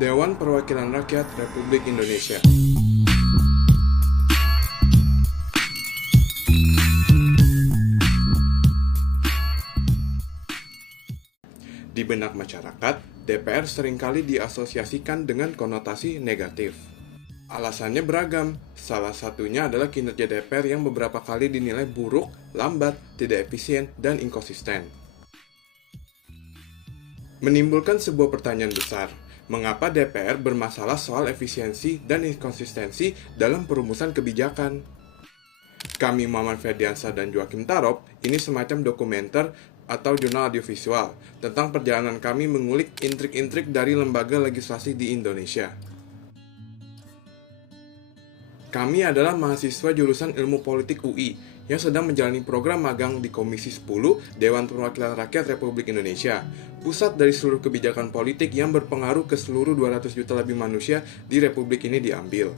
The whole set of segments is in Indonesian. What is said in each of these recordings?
Dewan Perwakilan Rakyat Republik Indonesia. Di benak masyarakat, DPR seringkali diasosiasikan dengan konotasi negatif. Alasannya beragam, salah satunya adalah kinerja DPR yang beberapa kali dinilai buruk, lambat, tidak efisien, dan inkonsisten. Menimbulkan sebuah pertanyaan besar, mengapa DPR bermasalah soal efisiensi dan inkonsistensi dalam perumusan kebijakan? Kami Muhammad Ferdiansyah dan Joachim Tarop, ini semacam dokumenter atau jurnal audiovisual tentang perjalanan kami mengulik intrik-intrik dari lembaga legislasi di Indonesia. Kami adalah mahasiswa jurusan Ilmu Politik UI yang sedang menjalani program magang di Komisi 10 Dewan Perwakilan Rakyat Republik Indonesia, pusat dari seluruh kebijakan politik yang berpengaruh ke seluruh 200 juta lebih manusia di Republik ini diambil.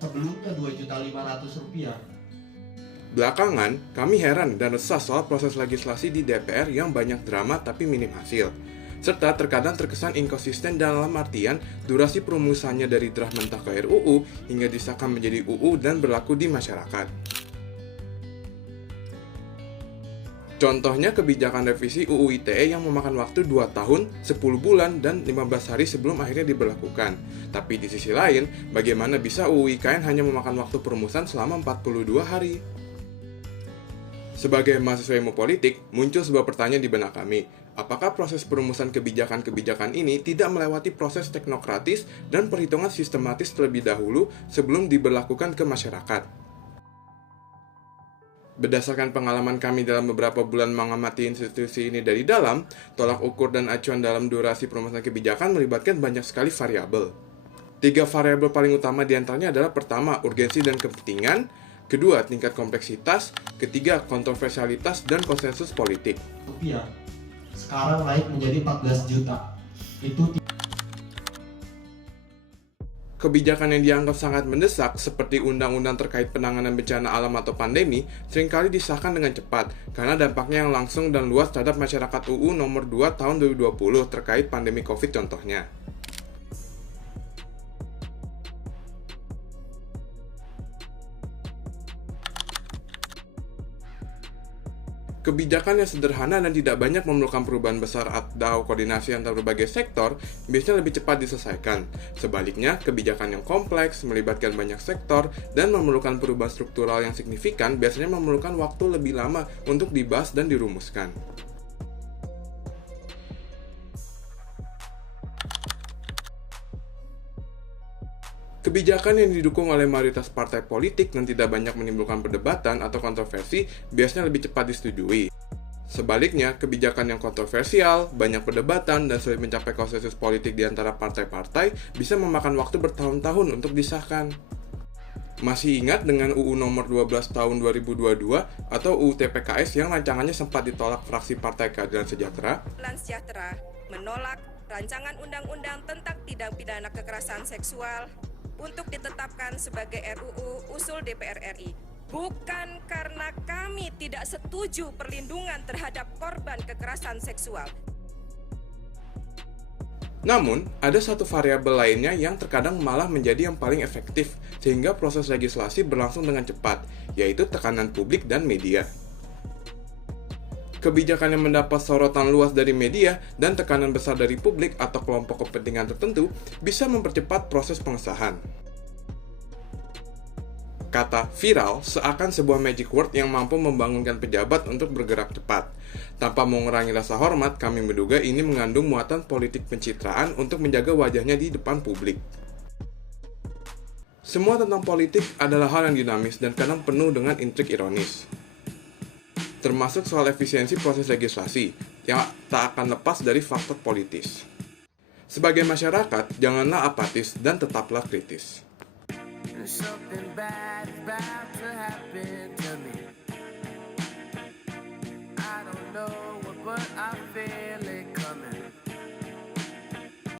Sebelumnya Rp2.500.000. Belakangan, kami heran dan resah soal proses legislasi di DPR yang banyak drama tapi minim hasil, serta terkadang terkesan inkonsisten dalam artian durasi perumusannya dari draft mentah ke RUU hingga disahkan menjadi UU dan berlaku di masyarakat. Contohnya kebijakan revisi UU ITE yang memakan waktu 2 tahun, 10 bulan, dan 15 hari sebelum akhirnya diberlakukan. Tapi di sisi lain, bagaimana bisa UU IKN hanya memakan waktu perumusan selama 42 hari? Sebagai mahasiswa ilmu politik, muncul sebuah pertanyaan di benak kami. Apakah proses perumusan kebijakan-kebijakan ini tidak melewati proses teknokratis dan perhitungan sistematis terlebih dahulu sebelum diberlakukan ke masyarakat? Berdasarkan pengalaman kami dalam beberapa bulan mengamati institusi ini dari dalam, tolak ukur dan acuan dalam durasi perumusan kebijakan melibatkan banyak sekali variabel. 3 variabel paling utama diantaranya adalah pertama, urgensi dan kepentingan, kedua, tingkat kompleksitas, ketiga, kontroversialitas dan konsensus politik. Rupiah sekarang naik menjadi 14 juta. Kebijakan yang dianggap sangat mendesak, seperti undang-undang terkait penanganan bencana alam atau pandemi, seringkali disahkan dengan cepat, karena dampaknya yang langsung dan luas terhadap masyarakat. UU nomor 2 tahun 2020 terkait pandemi COVID contohnya. Kebijakan yang sederhana dan tidak banyak memerlukan perubahan besar atau koordinasi antar berbagai sektor biasanya lebih cepat diselesaikan. Sebaliknya, kebijakan yang kompleks, melibatkan banyak sektor, dan memerlukan perubahan struktural yang signifikan biasanya memerlukan waktu lebih lama untuk dibahas dan dirumuskan. Kebijakan yang didukung oleh mayoritas partai politik dan tidak banyak menimbulkan perdebatan atau kontroversi biasanya lebih cepat disetujui. Sebaliknya, kebijakan yang kontroversial, banyak perdebatan, dan sulit mencapai konsensus politik di antara partai-partai bisa memakan waktu bertahun-tahun untuk disahkan. Masih ingat dengan UU nomor 12 tahun 2022 atau UU TPKS yang rancangannya sempat ditolak fraksi Partai Keadilan Sejahtera? Keadilan Sejahtera menolak rancangan undang-undang tentang tindak pidana kekerasan seksual untuk ditetapkan sebagai RUU usul DPR RI. Bukan karena kami tidak setuju perlindungan terhadap korban kekerasan seksual. Namun, ada satu variabel lainnya yang terkadang malah menjadi yang paling efektif sehingga proses legislasi berlangsung dengan cepat, yaitu tekanan publik dan media. Kebijakan yang mendapat sorotan luas dari media dan tekanan besar dari publik atau kelompok kepentingan tertentu bisa mempercepat proses pengesahan. Kata viral seakan sebuah magic word yang mampu membangunkan pejabat untuk bergerak cepat. Tanpa mengurangi rasa hormat, kami menduga ini mengandung muatan politik pencitraan untuk menjaga wajahnya di depan publik. Semua tentang politik adalah hal yang dinamis dan kadang penuh dengan intrik ironis. Termasuk soal efisiensi proses legislasi, yang tak akan lepas dari faktor politis. Sebagai masyarakat, janganlah apatis dan tetaplah kritis. I don't know what, but I